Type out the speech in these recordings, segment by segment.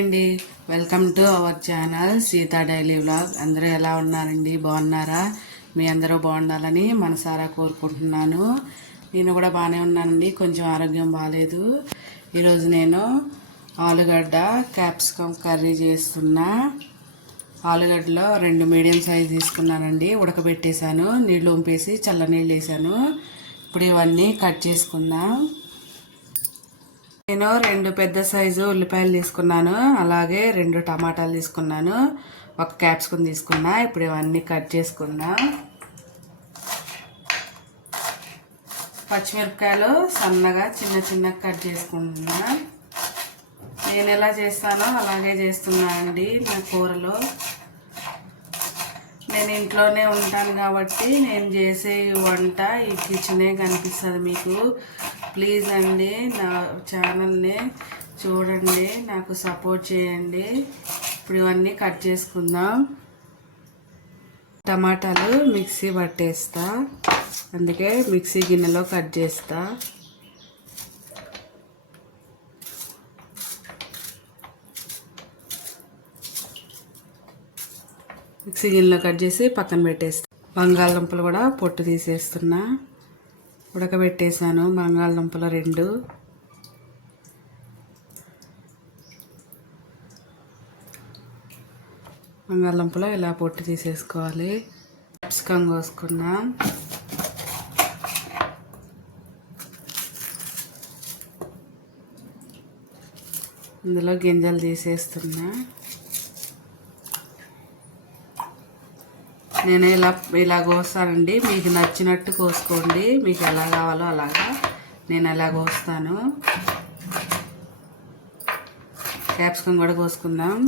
అండి, welcome to our channel Sita daily vlog. అందరూ ఎలా ఉన్నారండి? బాగున్నారా? మీ అందరూ బాగుండాలని మనసారా కోరుకుంటున్నాను. నేను కూడా బాగానే ఉన్నానండి. కొంచెం ఆరోగ్యం బాగాలేదు. ఈరోజు నేను ఆలుగడ్డ క్యాప్సికమ్ కర్రీ చేస్తున్నా. ఆలుగడ్డలో 2 మీడియం సైజ్ తీసుకున్నానండి. ఉడకబెట్టేశాను, నీళ్ళు వంపేసి చల్ల నీళ్ళు వేసాను. ఇప్పుడు ఇవన్నీ కట్ చేసుకుందాం. నేను 2 పెద్ద సైజు ఉల్లిపాయలు తీసుకున్నాను, అలాగే 2 టమాటాలు తీసుకున్నాను, ఒక క్యాప్సికమ్ తీసుకున్నా. ఇప్పుడు ఇవన్నీ కట్ చేసుకుందాం. పచ్చిమిరపకాయలు సన్నగా చిన్న కట్ చేసుకుంటున్నా. నేను ఎలా చేస్తానో అలాగే చేస్తున్నా అండి. నా కూరలో నేను ఇంట్లోనే ఉంటాను కాబట్టి నేను చేసే వంట ఈ కిచెనే కనిపిస్తుంది మీకు. ప్లీజ్ అండి, నా ఛానల్ని చూడండి, నాకు సపోర్ట్ చేయండి. ఇప్పుడు ఇవన్నీ కట్ చేసుకుందాం. టమాటాలు మిక్సీ పట్టేస్తా, అందుకే మిక్సీ గిన్నెలో కట్ చేస్తా. మిక్సీ గిన్నెలో కట్ చేసి పక్కన పెట్టేస్తా. బంగాళదుంపలు కూడా పొట్టు తీసేస్తున్నా. ఉడకబెట్టేసాను బంగాళదుంపలు 2. బంగాళదుంపలు ఇలా పొట్టు తీసేసుకోవాలి. క్యాప్సికమ్ కోసుకున్నా. ఇందులో గింజలు తీసేస్తున్నా. నేను ఇలా కోస్తానండి. మీకు నచ్చినట్టు కోసుకోండి, మీకు ఎలా కావాలో అలాగా. నేను ఎలా కోస్తాను. క్యాప్సికమ్ కూడా కోసుకుందాం.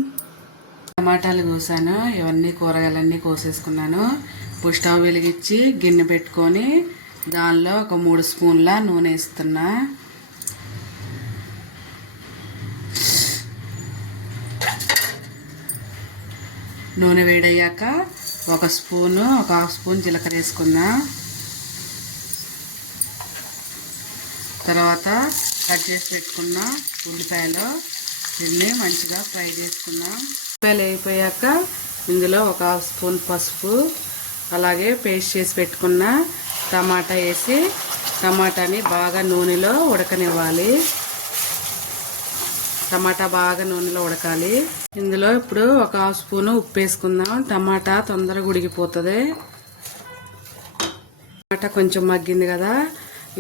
టమాటాలు కోసాను. ఇవన్నీ కూరగాయలన్నీ కోసేసుకున్నాను. ఇప్పుడు స్టవ్ వెలిగించి గిన్నె పెట్టుకొని దానిలో ఒక 3 స్పూన్ల నూనె వేస్తున్నా. నూనె వేడయ్యాక ఒక హాఫ్ స్పూన్ జీలకర్ర వేసుకున్నా. తర్వాత కట్ చేసి పెట్టుకున్న ఉల్లిపాయలు దీన్ని మంచిగా ఫ్రై చేసుకున్నా. ఉల్లిపాయలు అయిపోయాక ఇందులో ఒక హాఫ్ స్పూన్ పసుపు, అలాగే పేస్ట్ చేసి పెట్టుకున్న టమాటా వేసి టమాటాని బాగా నూనెలో ఉడకనివ్వాలి. టమాటా బాగా నూనెలో ఉడకాలి. ఇందులో ఇప్పుడు ఒక హాఫ్ స్పూన్ ఉప్పు వేసుకుందాం. టమాటా తొందరగా ఉడికిపోతుంది. టమాటా కొంచెం మగ్గింది కదా,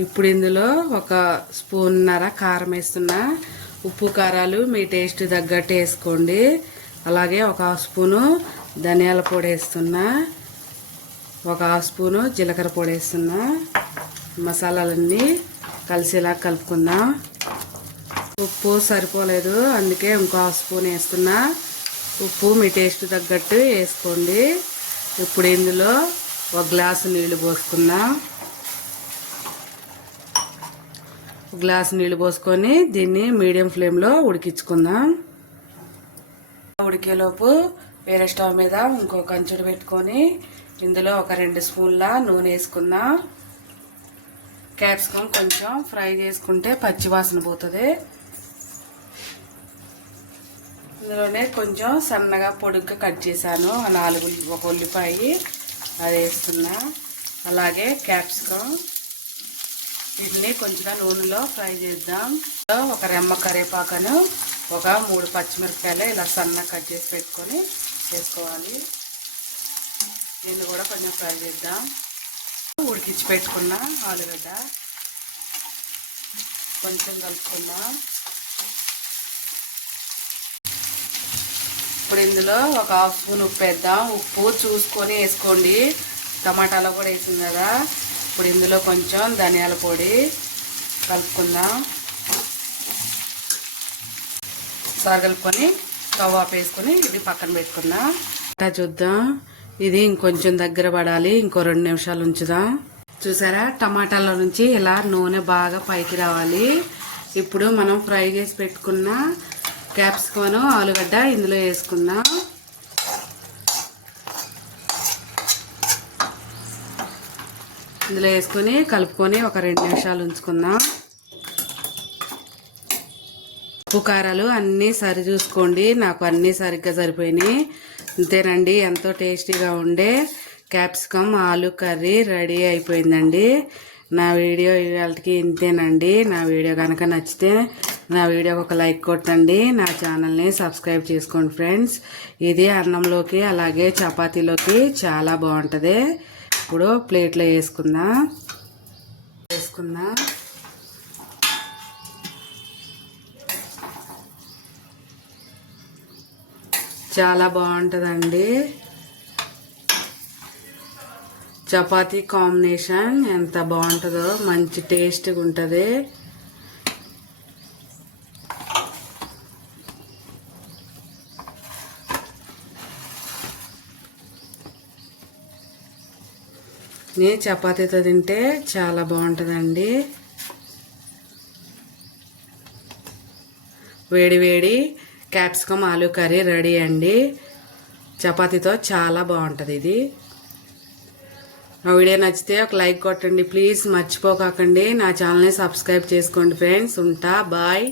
ఇప్పుడు ఇందులో ఒక 1.5 స్పూన్ కారం వేస్తున్నా. ఉప్పు కారాలు మీ టేస్ట్ తగ్గట్టు వేసుకోండి. అలాగే ఒక హాఫ్ స్పూను ధనియాల పొడి వేస్తున్నా. ఒక హాఫ్ స్పూను జీలకర్ర పొడి వేస్తున్నా. మసాలాలన్నీ కలిసేలా కలుపుకుందాం. ఉప్పు సరిపోలేదు, అందుకే ఇంకో హాఫ్ స్పూన్ వేస్తున్నా. ఉప్పు మీ టేస్ట్ తగ్గట్టు వేసుకోండి. ఇప్పుడు ఇందులో 1 గ్లాసు నీళ్లు పోసుకుందాం. 1 గ్లాసు నీళ్లు పోసుకొని దీన్ని మీడియం ఫ్లేమ్లో ఉడికించుకుందాం. ఉడికేలోపు వేరే స్టవ్ మీద ఇంకో కంచుడు పెట్టుకొని ఇందులో ఒక 2 స్పూన్ల నూనె వేసుకుందాం. క్యాప్సికమ్ కొంచెం ఫ్రై చేసుకుంటే పచ్చివాసన పోతుంది. ఇందులోనే కొంచెం సన్నగా పొడుగ్గా కట్ చేశాను 1 ఉల్లిపాయ అది వేస్తున్నా. అలాగే క్యాప్సికమ్ వీటిని కొంచెం నూనెలో ఫ్రై చేద్దాం. ఒక రెమ్మ కరివేపాకును, ఒక 3 పచ్చిమిరపకాయలు ఇలా సన్నగా కట్ చేసి పెట్టుకొని వేసుకోవాలి. దీన్ని కూడా కొంచెం ఫ్రై చేద్దాం. ఉడికించి పెట్టుకున్న ఆలుగడ్డ కొంచెం కలుపుకుందాం. ఇప్పుడు ఇందులో ఒక హాఫ్ స్పూన్ ఉప్పు వేద్దాం. ఉప్పు చూసుకొని వేసుకోండి, టమాటాలో కూడా వేసింది కదా. ఇప్పుడు ఇందులో కొంచెం ధనియాల పొడి కలుపుకుందాం. కలుపుకొని స్టవ్ ఆఫ్ వేసుకొని ఇది పక్కన పెట్టుకుందాం. చూద్దాం, ఇది ఇంకొంచెం దగ్గర పడాలి. ఇంకో 2 నిమిషాలు ఉంచుదాం. చూసారా, టమాటాల నుంచి ఇలా నూనె బాగా పైకి రావాలి. ఇప్పుడు మనం ఫ్రై చేసి పెట్టుకున్న క్యాప్సికమ్ ఆలుగడ్డ ఇందులో వేసుకుందాం. ఇందులో వేసుకొని కలుపుకొని ఒక 2 నిమిషాలు ఉంచుకుందాం. ఉప్పు కారాలు అన్నీ సరి చూసుకోండి. నాకు అన్నీ సరిగ్గా సరిపోయినాయి. అంతేనండి, ఎంతో టేస్టీగా ఉండే క్యాప్సికమ్ ఆలు కర్రీ రెడీ అయిపోయిందండి. నా వీడియో ఇవాళకి ఇంతేనండి. నా వీడియో కనుక నచ్చితే నా వీడియోకి ఒక లైక్ కొట్టండి. నా ఛానల్ని సబ్స్క్రైబ్ చేసుకోండి ఫ్రెండ్స్. ఇది అన్నంలోకి అలాగే చపాతీలోకి చాలా బాగుంటుంది. ఇప్పుడు ప్లేట్లో వేసుకుందాం. చాలా బాగుంటుందండి. చపాతీ కాంబినేషన్ ఎంత బాగుంటుందో, మంచి టేస్ట్గా ఉంటుంది. చపాతీతో తింటే చాలా బాగుంటుందండి. వేడి వేడి క్యాప్సికమ్ ఆలు కర్రీ రెడీ అండి. చపాతీతో చాలా బాగుంటుంది ఇది. నా వీడియో నచ్చితే ఒక లైక్ కొట్టండి ప్లీజ్. మర్చిపోకండి, నా ఛానల్ని సబ్స్క్రైబ్ చేసుకోండి ఫ్రెండ్స్. ఉంటా, బాయ్.